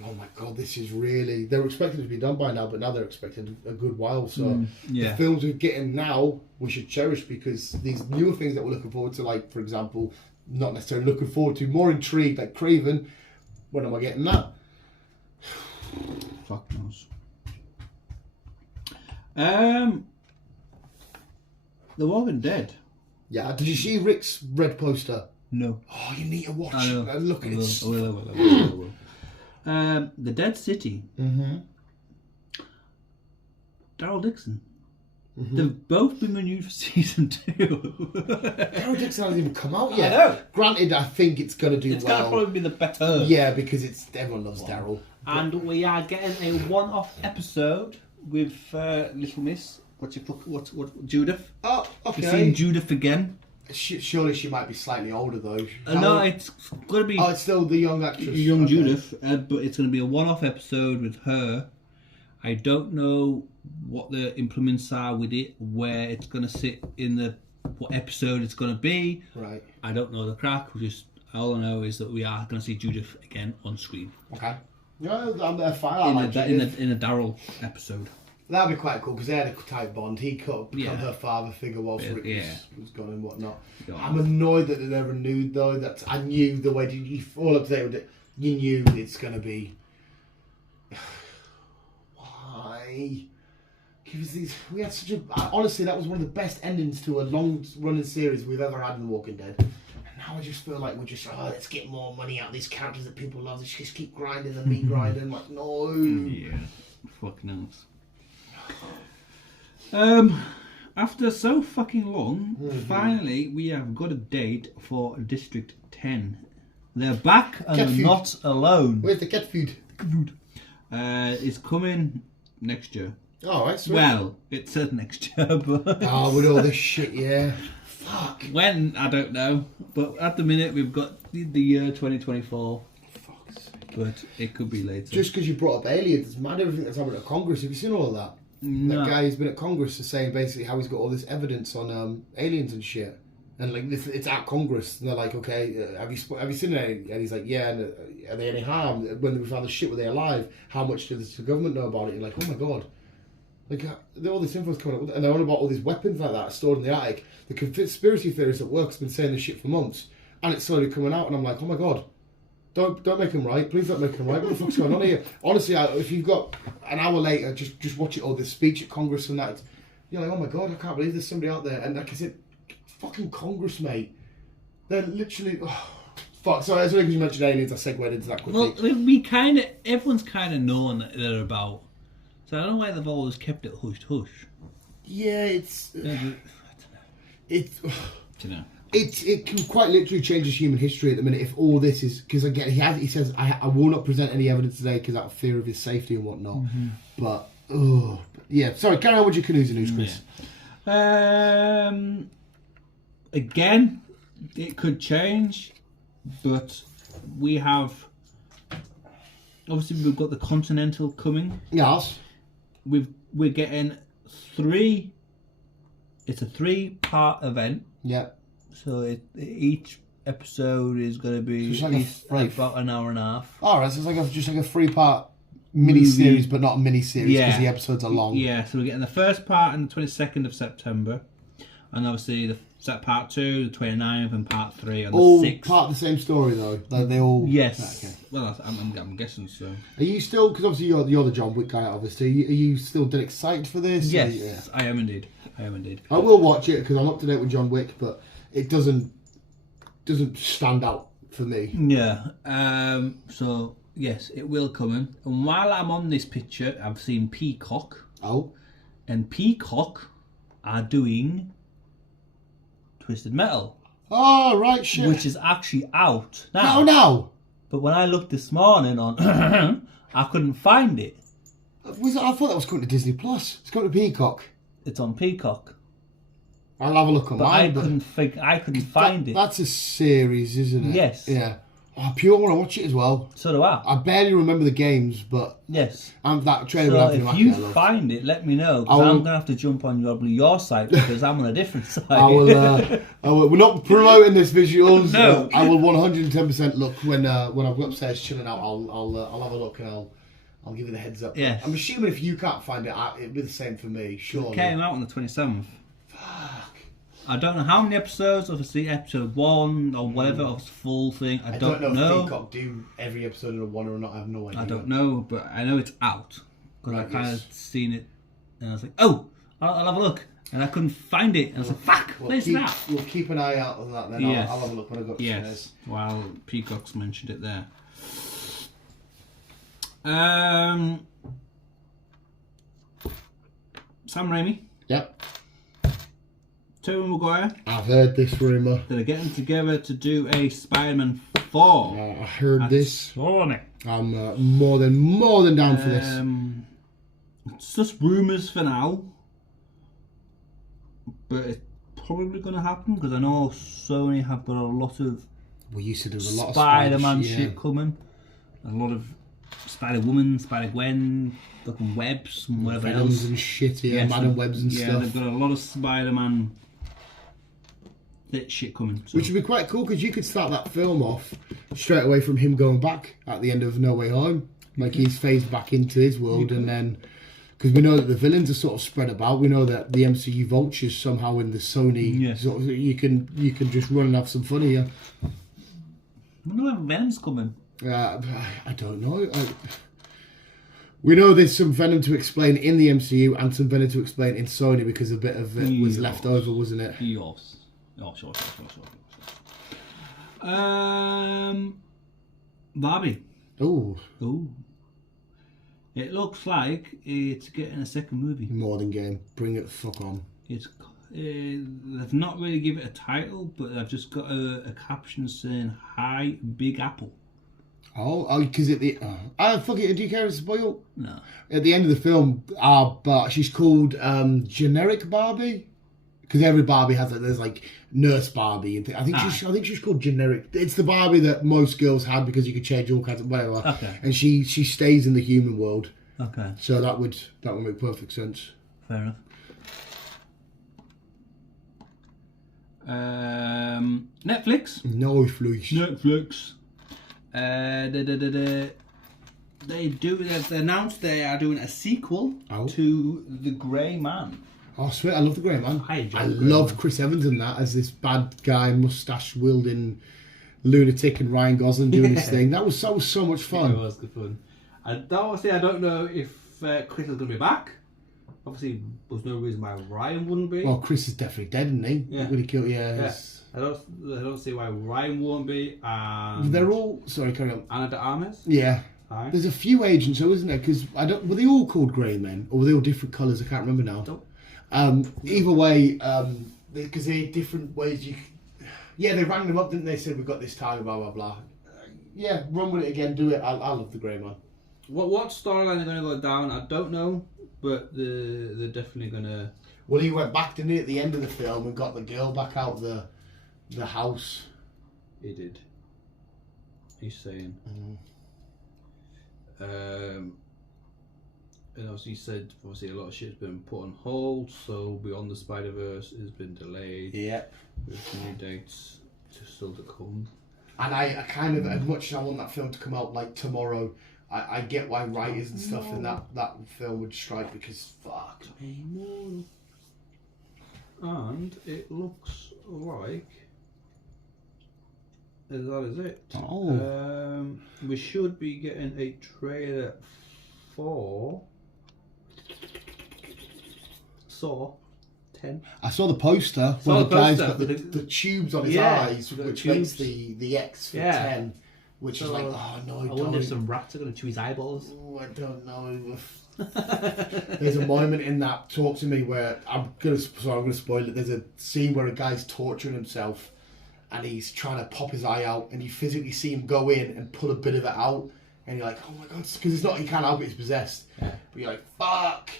oh my god, this is really... They were expecting it to be done by now, but now they're expecting a good while. So the films we're getting now, we should cherish, because these newer things that we're looking forward to, like, for example, not necessarily looking forward to, more intrigued, like Craven, when am I getting that? Fuck knows. The Walking Dead. Yeah, did you see Rick's red poster? No. Oh, you need to watch I know. it. Look at it. I will. The Dead City. Mm-hmm. Daryl Dixon. Mm-hmm. They've both been renewed for season 2. Daryl Dixon hasn't even come out yet. I know. Granted, I think it's going to do it's well. It's going to probably be the better. Yeah, because everyone loves Daryl. And we are getting a one-off episode with Little Miss. What Judith? Oh, okay. We've seen Judith again. Surely she might be slightly older though. No, it's going to be. Oh, it's still the young actress. Young Judith, but it's going to be a one-off episode with her. I don't know what the implements are with it, where it's going to sit in what episode it's going to be. Right. I don't know the crack. All I know is that we are going to see Judith again on screen. Okay. Yeah, I'm fine. In a Daryl episode. That'd be quite cool because they had a tight bond. He could have become her father figure whilst Rick was gone and whatnot. I'm annoyed that they're renewed though. That I knew the way you all up to date with it. You knew it's going to be. Why? Because we had such a. Honestly, that was one of the best endings to a long-running series we've ever had in The Walking Dead. And now I just feel like we're just let's get more money out of these characters that people love. Let's just keep grinding and meat grinding. Like no. Yeah. Fucking else. After so fucking long, finally we have got a date for District 10. They're back and they're not alone. Where's the cat food? It's coming next year. Oh, right, sweet. Well, it says next year, but... Oh, with all this shit, yeah. Fuck. When, I don't know. But at the minute, we've got the year 2024. Fuck's sake. But it could be later. Just because you brought up aliens, it's mad everything that's happened at Congress. Have you seen all of that? No. That guy who's been at Congress is saying basically how he's got all this evidence on aliens and shit. And like it's at Congress, and they're like, okay, have you seen any? And he's like, yeah. And are they any harm? When we found the shit, were they alive? How much does the government know about it? And like, oh my god, like all this info's coming up, and they're on about all these weapons like that stored in the attic. The conspiracy theorists at work's been saying this shit for months, and it's slowly coming out. And I'm like, oh my god, don't make them right. Please don't make them right. What the fuck's going on here? Honestly, if you've got an hour later, just watch it. Or this speech at Congress and that, you're like, oh my god, I can't believe there's somebody out there. And like I said. Fucking Congress, mate. They're literally... Fuck, sorry, that's only because you mentioned aliens, I segued into that quickly. Well, everyone's kind of known that they're about. So I don't know why they've always kept it hush. Yeah, it's... I don't know. It's... You know. It can quite literally change human history at the minute if all this is... Because again, he says, I will not present any evidence today because out of fear of his safety and whatnot. Mm-hmm. But, yeah. Sorry, carry on with your canoes and news, Chris. Yeah. Again, it could change, but we have... Obviously, we've got the Continental coming. Yes. We're getting 3... It's a 3-part event. Yeah. So each episode is going to be about an hour and a half. All right, so it's just like a 3-part mini-series, but not a mini-series because the episodes are long. Yeah, so we're getting the first part on the 22nd of September. And obviously part 2, the 29th, and part 3 on the 6th. All part of the same story, though? Like they all... Yes. Okay. Well, I'm guessing so. Are you still... Because obviously you're the John Wick guy, obviously. Are you still dead excited for this? Yes, I am indeed. I will watch it because I'm up to date with John Wick, but it doesn't stand out for me. Yeah. So, yes, it will come in. And while I'm on this picture, I've seen Peacock. Oh. And Peacock are doing Twisted Metal. Oh, right, shit. Which is actually out now. No. But when I looked this morning on... I couldn't find it. I thought that was coming to Disney+. It's coming to Peacock. It's on Peacock. I'll have a look on I couldn't find it. That's a series, isn't it? Yes. Yeah. I pure want to watch it as well. So do I. I barely remember the games, but yes, that trailer. So if you find it, let me know because I'm gonna have to jump on your site because I'm on a different site. I will. We're not promoting this visuals. No. I will 110% look when I'm upstairs chilling out. I'll have a look and I'll give you the heads up. Yeah. I'm assuming if you can't find it, it'll be the same for me. Sure. It came out on the 27th. Fuck. I don't know how many episodes. Obviously, episode 1 or whatever, or full thing. I don't know. If Peacock do every episode in a one or not. I have no idea. I don't know, but I know it's out because Right, I kind of seen it, and I was like, "Oh, I'll have a look," and I couldn't find it. And I was like, "Fuck, where's that?" We'll keep an eye out on that then. Yes. I'll have a look when I go upstairs. Yes. Well, Peacock's mentioned it there. Sam Raimi. Yep. Tobey Maguire. I've heard this rumour. They're getting together to do a Spider-Man 4. I heard this. Sony. I'm more than down for this. It's just rumours for now, but it's probably going to happen because I know Sony have got a lot of We used to do a lot Spider-Man of shit coming, a lot of Spider-Woman, Spider-Gwen, fucking webs and whatever Venoms else and shit, yeah, Yes, Madam Webs and yeah, stuff. they've got a lot of Spider-Man shit coming. So. Which would be quite cool because you could start that film off straight away from him going back at the end of No Way Home. Like he's phased back into his world and then... Because we know that the villains are sort of spread about. We know that the MCU vultures somehow in the Sony... Yes. Sort of, you can just run and have some fun here. I wonder when Venom's coming. I don't know. We know there's some Venom to explain in the MCU and some Venom to explain in Sony because a bit of it was left over, wasn't it? Yes. Oh, sure. Barbie. Oh. It looks like it's getting a second movie. More than game. Bring it the fuck on. It's they've not really given it a title, but they've just got a caption saying "Hi, Big Apple." Oh, because at the fuck it. Do you care to spoil? No. At the end of the film, but she's called generic Barbie because every Barbie has there's like Nurse Barbie and I think she's called generic. It's the Barbie that most girls had because you could change all kinds of whatever. Okay. And she stays in the human world. Okay. So that would make perfect sense. Fair enough. Netflix. Netflix. They've announced they are doing a sequel to The Grey Man. Oh, sweet! I love The Grey Man. I love Chris Evans in that as this bad guy, mustache wielding lunatic, and Ryan Gosling doing his thing. That was so much fun. It was good fun. I don't know if Chris is going to be back, obviously there's no reason why Ryan wouldn't be. Well, Chris is definitely dead, isn't he? Yeah. When he killed, Yeah. I don't see why Ryan won't be. And They're all... Sorry, carry on. Anna de Armas. Yeah. Aye. There's a few agents, though, isn't there? Because were they all called Grey Men, or were they all different colours? I can't remember now. Either way, because they're different ways. They rang them up, didn't they? Said we've got this time, blah blah blah. Yeah, run with it again. Do it. I love the Grey Man. What storyline they're going to go down, I don't know, but they're definitely going to. Well, he went back, didn't he, at the end of the film and got the girl back out the house. He did. He's saying. And obviously he said, obviously a lot of shit's been put on hold, so Beyond the Spider-Verse has been delayed. Yeah. With new dates still to come. And I kind of, as much as I want that film to come out like tomorrow, I get why writers and stuff in that film would strike, because fuck me. And it looks like that is it. Oh. We should be getting a trailer for Saw 10. I saw the poster where the guy's got the tubes on his eyes, which makes the X for 10, which is like, oh no, I wonder if some rats are going to chew his eyeballs. Oh, I don't know. There's a moment in that Talk to Me where I'm gonna spoil it. There's a scene where a guy's torturing himself and he's trying to pop his eye out, and you physically see him go in and pull a bit of it out, and you're like, oh my god, because it's not, he can't help it, he's possessed. Yeah. But you're like, fuck.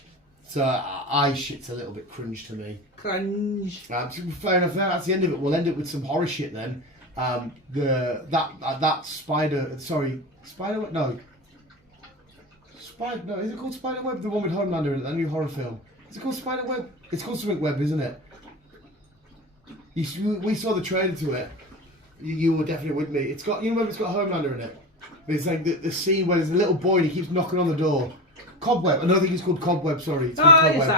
So eye shit's a little bit cringe to me. Cringe. Fair enough. That's the end of it. We'll end it with some horror shit then. That spider. Sorry, spider. No. Spider. No, is it called Spiderweb? The one with Homelander in it. That new horror film. Is it called Spiderweb? It's called something Web, isn't it? We saw the trailer to it. You were definitely with me. It's got. You remember it's got Homelander in it. But it's like the scene where there's a little boy and he keeps knocking on the door. Cobweb. I don't think it's called Cobweb. Sorry. It's called Cobweb.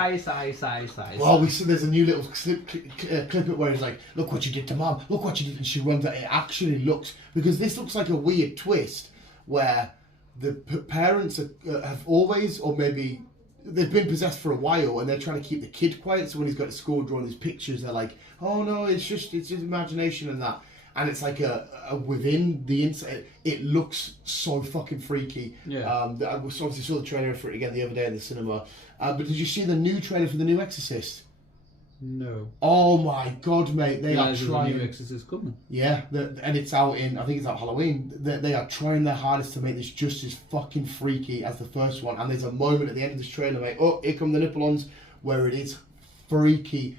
Well, there's a new little clip it where he's like, "Look what you did to Mom. Look what you did," and she runs out. It actually looks, because this looks like a weird twist where the parents have always, or maybe they've been possessed for a while, and they're trying to keep the kid quiet. So when he's got to school drawing these pictures, they're like, "Oh no, it's just his imagination and that." And it's like a within the inside. It looks so fucking freaky. Yeah. I obviously saw the trailer for it again the other day in the cinema. But did you see the new trailer for the new Exorcist? No. Oh my god, mate! They are trying. The new Exorcist coming. Yeah, and it's out in. I think it's out Halloween. They are trying their hardest to make this just as fucking freaky as the first one. And there's a moment at the end of this trailer, mate. Oh, here come the nipple-ons, where it is freaky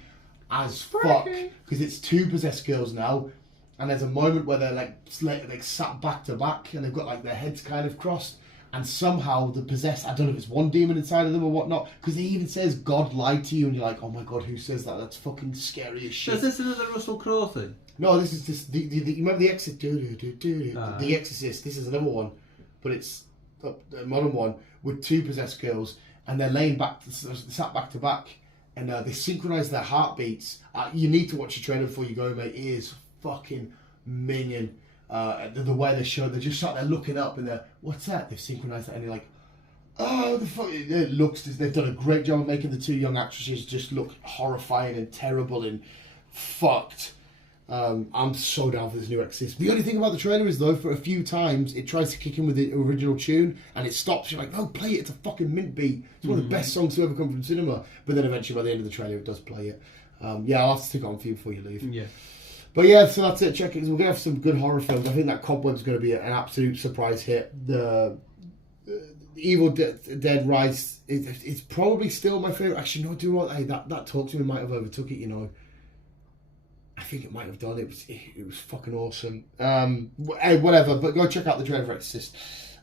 as fuck, because it's two possessed girls now. And there's a moment where they're like sat back to back, and they've got like their heads kind of crossed, and somehow the possessed, I don't know if it's one demon inside of them or whatnot, because he even says God lied to you, and you're like, oh my god, who says that? That's fucking scary as shit. So is this another Russell Crowe thing? No, this is just you remember the Exorcist? The Exorcist. This is another one, but it's a modern one with two possessed girls, and they're laying back, sat back to back, and they synchronise their heartbeats. You need to watch the trailer before you go, mate. It is fucking minging. The way they show, they're just sat there looking up, and they're, what's that? They've synchronized that, and you're like, oh, the fuck. It looks, they've done a great job of making the two young actresses just look horrifying and terrible and fucked. I'm so down for this new Exorcist. The only thing about the trailer is, though, for a few times it tries to kick in with the original tune and it stops. You're like, no, play it. It's a fucking mint beat. It's one of the best songs to ever come from cinema. But then eventually, by the end of the trailer, it does play it. Yeah, I'll have to stick it on for you before you leave. Yeah. But yeah, so that's it. Check it. We're going to have some good horror films. I think that Cobweb's going to be an absolute surprise hit. The Evil Dead Rise, it's probably still my favourite. Actually, no, do you know what? Hey, that Talk to Me might have overtook it, you know. I think it might have done. It was fucking awesome. Hey, whatever. But go check out the trailer for Exorcist.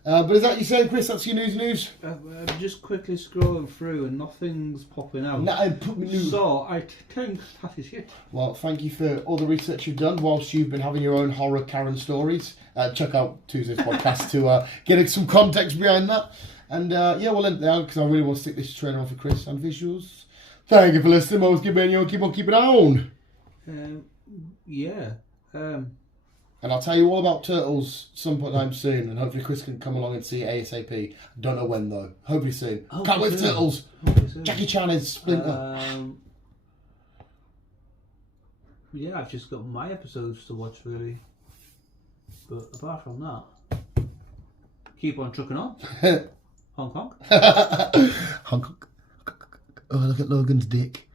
But is that you saying, Chris? That's your news? I'm just quickly scrolling through and nothing's popping out. So I think that is it. Well, thank you for all the research you've done whilst you've been having your own horror Karen stories. Check out Tuesday's podcast to get some context behind that. And yeah, we'll end there because I really want to stick this trailer on for Chris and visuals. Thank you for listening. Always keep on keeping on. Yeah. And I'll tell you all about Turtles sometime soon, and hopefully Chris can come along and see it ASAP. Don't know when though. Hopefully soon. Can't wait for Turtles. very soon. Jackie Chan is Splinter. Yeah, I've just got my episodes to watch really. But apart from that, keep on trucking on. Hong Kong. Hong Kong. Oh, look at Logan's dick.